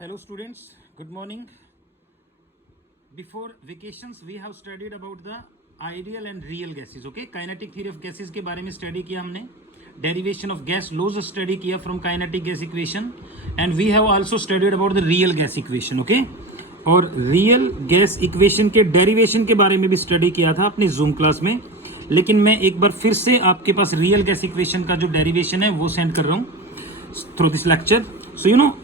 Hello students, good morning. Before vacations we have studied about the ideal and real gases. Okay, kinetic theory of gases के बारे में study किया हमने, derivation of gas laws study किया from kinetic gas equation, and we have also studied about the real gas equation. Okay, और real gas equation के derivation के बारे में भी स्टडी किया था अपनी जूम क्लास में, लेकिन मैं एक बार फिर से आपके पास real gas equation का जो derivation है वो सेंड कर रहा हूँ through this lecture. So you know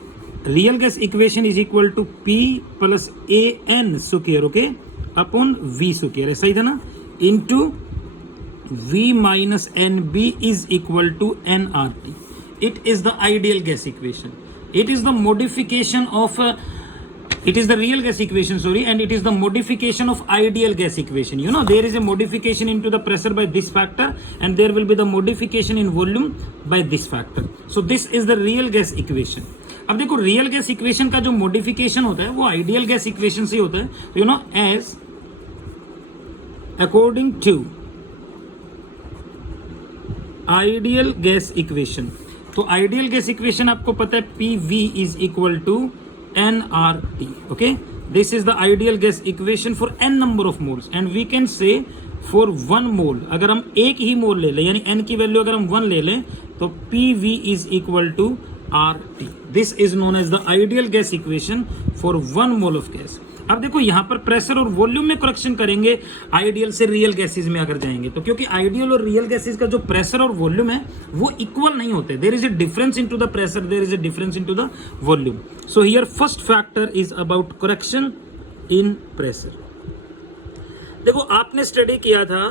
real gas equation is equal to P plus AN square, okay, upon V square, ऐसा ही था ना, into V minus NB is equal to nRT. It is the ideal gas equation. It is the modification of it is the real gas equation, sorry, and it is the modification of ideal gas equation. You know, there is a modification into the pressure by this factor, and there will be the modification in volume by this factor. So this is the real gas equation. अब देखो real gas equation का जो modification होता है वो ideal gas equation से होता है. तो you know as according to ideal gas equation, तो आइडियल गैस इक्वेशन आपको पता है PV is equal to nRT. Okay, this is the ideal gas equation for n number of moles, and we can say for 1 mole, अगर हम एक ही मोल ले लें यानी n की वैल्यू अगर हम 1 ले लें तो PV is equal to RT. This is known as the ideal gas equation for 1 mole of gas. अब देखो यहाँ पर प्रेशर और वॉल्यूम में करेक्शन करेंगे आइडियल से रियल गैसेज में अगर जाएंगे तो, क्योंकि आइडियल और रियल गैसेज का जो प्रेशर और वॉल्यूम है वो इक्वल नहीं होते. There is a difference into the pressure, there is a difference into the volume. So here first factor is about correction in pressure. देखो आपने स्टडी किया था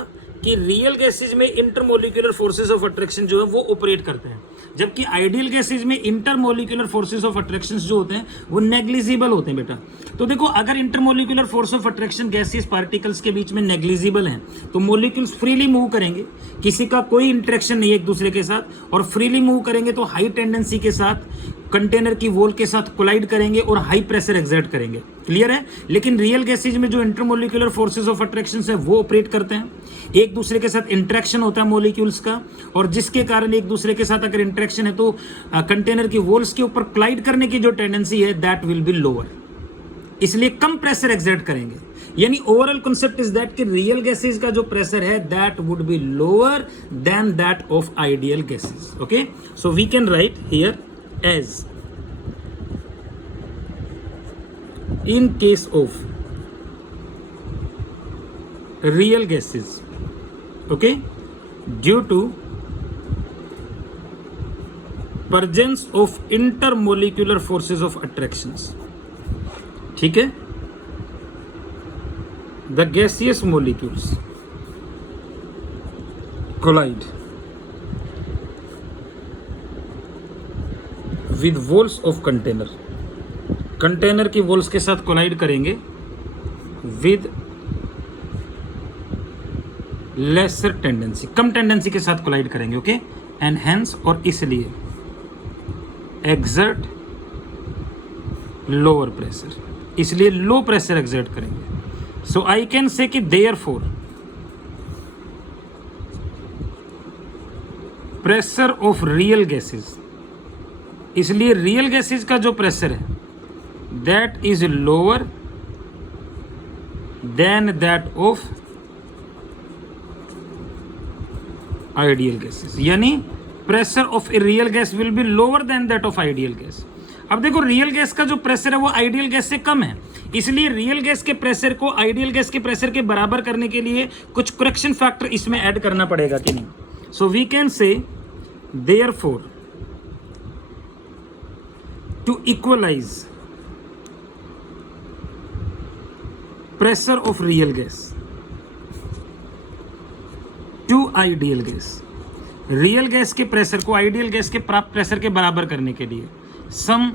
कि रियल गैसेज में इंटरमोलिक्यूलर फोर्सेस ऑफ अट्रैक्शन जो है वो ऑपरेट करते हैं, जबकि आइडियल गैसेज में इंटरमोलिक्यूलर फोर्सेस ऑफ अट्रैक्शन जो होते हैं वो नेग्लिजिबल होते हैं बेटा. तो देखो अगर intermolecular force of attraction gases particles के बीच में नेग्लिजिबल हैं तो मोलिक्यूल्स फ्रीली मूव करेंगे, किसी का कोई इंटरेक्शन नहीं है एक दूसरे के साथ, और फ्रीली मूव करेंगे तो हाई टेंडेंसी के साथ कंटेनर की वॉल के साथ कोलाइड करेंगे और हाई प्रेशर एक्सर्ट करेंगे. क्लियर है. लेकिन रियल गैसेज में जो इंटरमोलिक्यूलर फोर्सेस ऑफ अट्रैक्शन है वो ऑपरेट करते हैं, एक दूसरे के साथ इंटरेक्शन होता है मॉलिक्यूल्स का, और जिसके कारण एक दूसरे के साथ अगर इंटरेक्शन है तो कंटेनर की वॉल्स के ऊपर कोलाइड करने की जो टेंडेंसी है दैट विल बी लोअर, इसलिए कम प्रेशर एक्सर्ट करेंगे. यानी ओवरऑल कांसेप्ट इज दैट कि रियल गैसेज का जो प्रेशर है that would be lower than that of ideal gases. Okay, so we can write here as in case of real gases, okay, due to presence of intermolecular forces of attractions, ठीक है, the gaseous molecules collide with walls of container, container की walls के साथ collide करेंगे with lesser tendency, कम tendency के साथ collide करेंगे. ओके, एंड हेंस और इसलिए एक्सर्ट लोअर प्रेशर, इसलिए लो प्रेशर एक्सर्ट करेंगे. सो आई कैन से कि therefore pressure of real gases, इसलिए रियल गैसेज का जो प्रेशर है that is lower than that of ideal gases, यानी pressure of a real gas will be lower than that of ideal gas. अब देखो real gas का जो pressure है वो आइडियल गैस से कम है, इसलिए रियल गैस के प्रेशर को आइडियल गैस के प्रेशर के बराबर करने के लिए कुछ करेक्शन फैक्टर इसमें ऐड करना पड़ेगा कि नहीं. So we can say therefore to equalize pressure of real gas to ideal gas, real gas के प्रेशर को आइडियल गैस के प्राप्त प्रेशर के बराबर करने के लिए some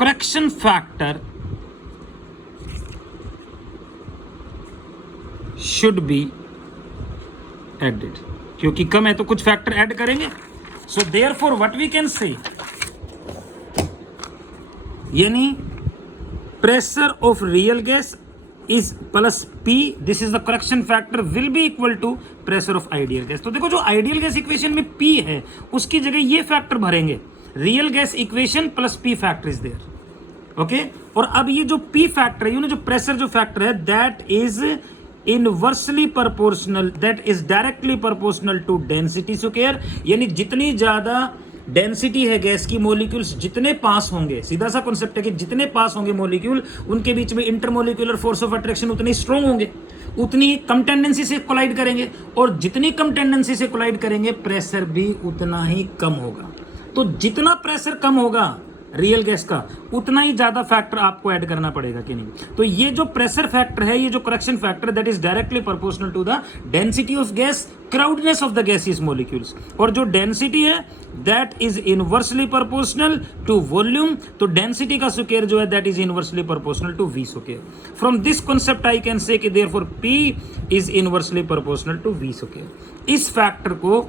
correction factor should be added, क्योंकि कम है तो कुछ फैक्टर ऐड करेंगे. So therefore what we can say, यानी pressure of real gas is plus P, this is the correction factor, will be equal to pressure of ideal gas. तो देखो जो ideal gas equation में P है उसकी जगह ये फैक्टर भरेंगे, real gas equation plus P factor is there. Okay और अब ये जो P फैक्टर है, जो प्रेशर जो फैक्टर है, that is inversely proportional, that is directly proportional to density square, यानी जितनी ज्यादा डेंसिटी है गैस की, मॉलिक्यूल्स जितने पास होंगे, सीधा सा कॉन्सेप्ट है कि जितने पास होंगे मॉलिक्यूल, उनके बीच में इंटरमोलिक्यूलर फोर्स ऑफ अट्रैक्शन उतनी स्ट्रॉन्ग होंगे, उतनी कम टेंडेंसी से कोलाइड करेंगे, और जितनी कम टेंडेंसी से कोलाइड करेंगे प्रेशर भी उतना ही कम होगा। तो जितना प्रेशर कम होगा रियल गैस का, उतना ही ज्यादा फैक्टर आपको ऐड करना पड़ेगा कि नहीं। तो ये जो प्रेशर फैक्टर है, ये जो correction factor, that is directly proportional to the density of gas, crowdness of the gaseous molecules, और जो डेंसिटी है that is inversely proportional to volume. तो डेंसिटी का स्क्वायर जो है that is inversely proportional to V square. From this concept I can say कि therefore P is inversely proportional to V square. इस factor को,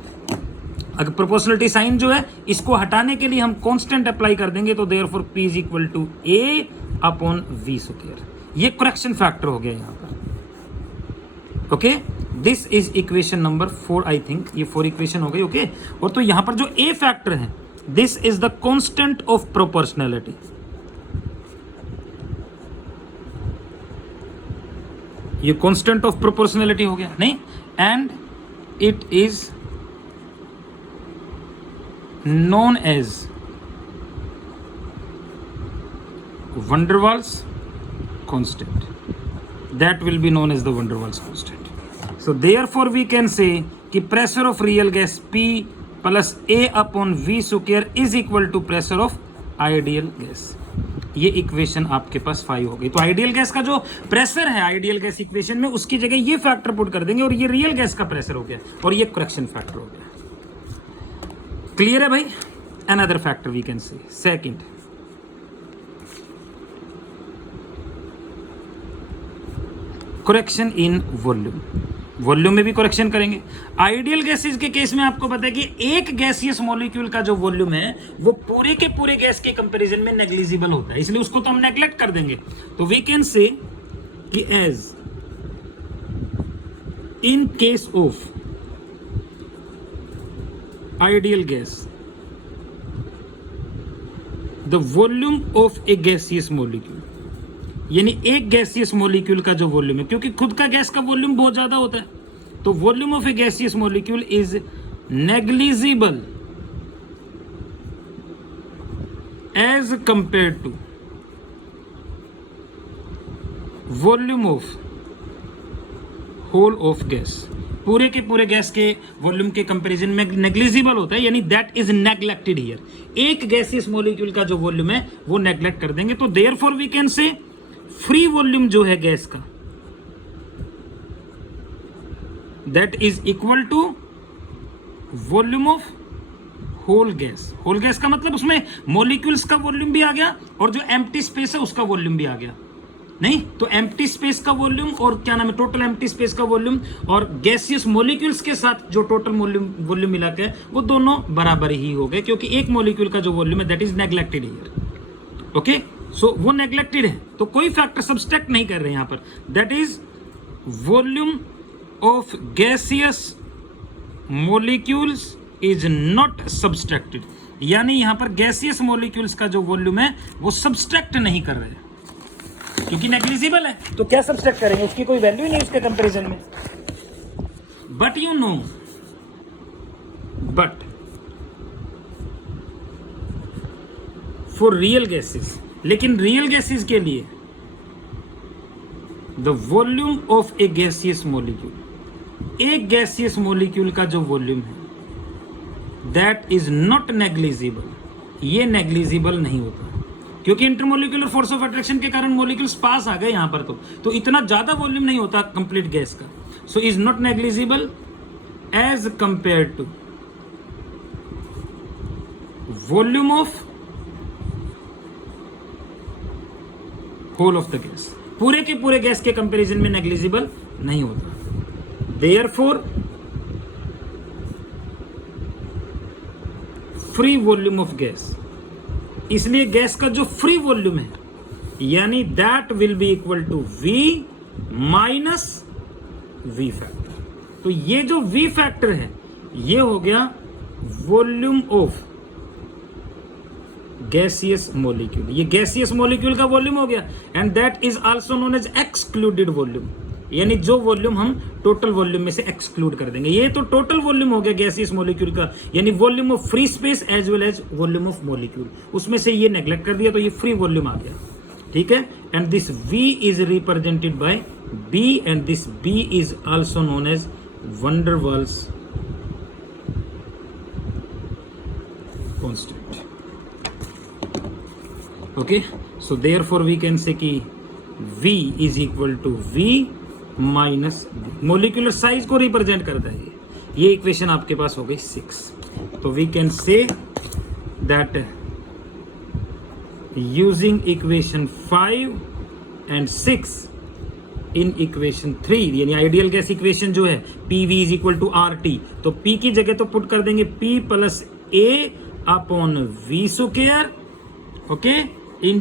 अगर proportionality sign जो है, इसको हटाने के लिए हम कांस्टेंट अप्लाई कर देंगे, तो therefore P is equal to A upon V square. ये करेक्शन फैक्टर हो गया यहाँ पर। Okay, this is equation number 4 I think, ये 4 इक्वेशन हो गई। ओके और तो यहाँ पर जो A फैक्टर है, this is the constant of proportionality. ये कांस्टेंट ऑफ प्रोपोर्शनैलिटी हो गया नहीं, and it is known as van der Waals constant. That will be known as the van der Waals constant. So therefore we can say कि pressure of real gas P plus A upon V square is equal to pressure of ideal gas. ये equation आपके पास 5 हो गई। तो ideal gas का जो pressure है ideal gas equation में, उसकी जगह ये फैक्टर पुट कर देंगे, और ये रियल गैस का प्रेशर हो गया, और ये करेक्शन फैक्टर हो गया। क्लियर है भाई? Another factor we can say, second, correction in volume. Volume में भी करेक्शन करेंगे। आइडियल गैसेस के केस में आपको पता है कि एक गैसियस मॉलिक्यूल का जो वॉल्यूम है वो पूरे के पूरे गैस के कंपैरिजन में नेग्लिजिबल होता है, इसलिए उसको तो हम नेग्लेक्ट कर देंगे। तो वी कैन से कि as in case of ideal gas, the volume of a gaseous molecule, यानी एक गैसियस मॉलिक्यूल का जो वॉल्यूम है, क्योंकि खुद का गैस का वॉल्यूम बहुत ज्यादा होता है, तो volume of a gaseous molecule is negligible as compare to volume of whole of gas. पूरे के पूरे गैस के वॉल्यूम के कंपैरिजन में नेग्लिजिबल होता है, यानी दैट इज नेग्लेक्टेड हियर। एक गैसियस मॉलिक्यूल का जो वॉल्यूम है वो नेग्लेक्ट कर देंगे। तो therefore we can say free volume जो है गैस का, that is equal to volume of whole gas. Whole gas का मतलब उसमें मॉलिक्यूल्स का वॉल्यूम भी आ गया, और जो एम्प्टी स्पेस है उसका वॉल्यूम भी आ गया। नहीं तो एम्प्टी स्पेस का वॉल्यूम और क्या नाम है, टोटल एम्प्टी स्पेस का वॉल्यूम, और गैसियस मॉलिक्यूल्स के साथ जो टोटल वॉल्यूम मिला के वो दोनों बराबर ही हो गए, क्योंकि एक मॉलिक्यूल का जो वॉल्यूम है that is neglected here. Okay so वो नेग्लेक्टेड है, तो कोई फैक्टर सब्सट्रैक्ट नहीं कर रहे हैं यहाँ पर, that is volume of gaseous molecules is not subtracted, यानी यहाँ पर गैसियस मॉलिक्यूल्स का जो वॉल्यूम है वो सब्सट्रैक्ट नहीं कर रहे हैं, क्योंकि नेग्लिजिबल है, तो क्या सब्सट्रैक्ट करेंगे, उसकी कोई वैल्यू ही नहीं उसके कंपैरिजन में। But you know, but for real gases, लेकिन रियल गैसेस के लिए the volume of a gaseous molecule, एक गैसियस मॉलिक्यूल का जो वॉल्यूम है दैट इज नॉट नेग्लिजिबल, ये नेग्लिजिबल नहीं होता, क्योंकि इंटरमोलिक्यूलर फोर्स ऑफ अट्रैक्शन के कारण मॉलिक्यूल्स पास आ गए यहां पर, तो इतना ज्यादा वॉल्यूम नहीं होता कंप्लीट गैस का। So is not negligible as compare to volume of whole of the gas. पूरे के पूरे गैस के कंपैरिजन में नेग्लिजिबल नहीं होता। Therefore free volume of gas, इसलिए गैस का जो फ्री वॉल्यूम है यानी that will be equal to V minus V factor. तो ये जो V फैक्टर है ये हो गया वॉल्यूम ऑफ गैसियस मॉलिक्यूल, ये गैसियस मॉलिक्यूल का वॉल्यूम हो गया and that is also known as excluded volume, यानी जो वॉल्यूम हम टोटल वॉल्यूम में से एक्सक्लूड कर देंगे। ये तो टोटल वॉल्यूम हो गया गैसियस मॉलिक्यूल का, यानी volume of free space as well as volume of molecule, उसमें से ये नेग्लेक्ट कर दिया तो ये फ्री वॉल्यूम आ गया, ठीक है। And this V is represented by B and this B is also known as van der Waals constant. Okay, so therefore we can say कि V is equal to V minus molecular size को represent करता है ये equation आपके पास हो गई 6। तो we can say that using equation 5 and 6 in equation 3, यानी आइडियल गैस इक्वेशन जो है PV is equal to RT, तो P की जगह तो पुट कर देंगे P plus A upon V square, okay, in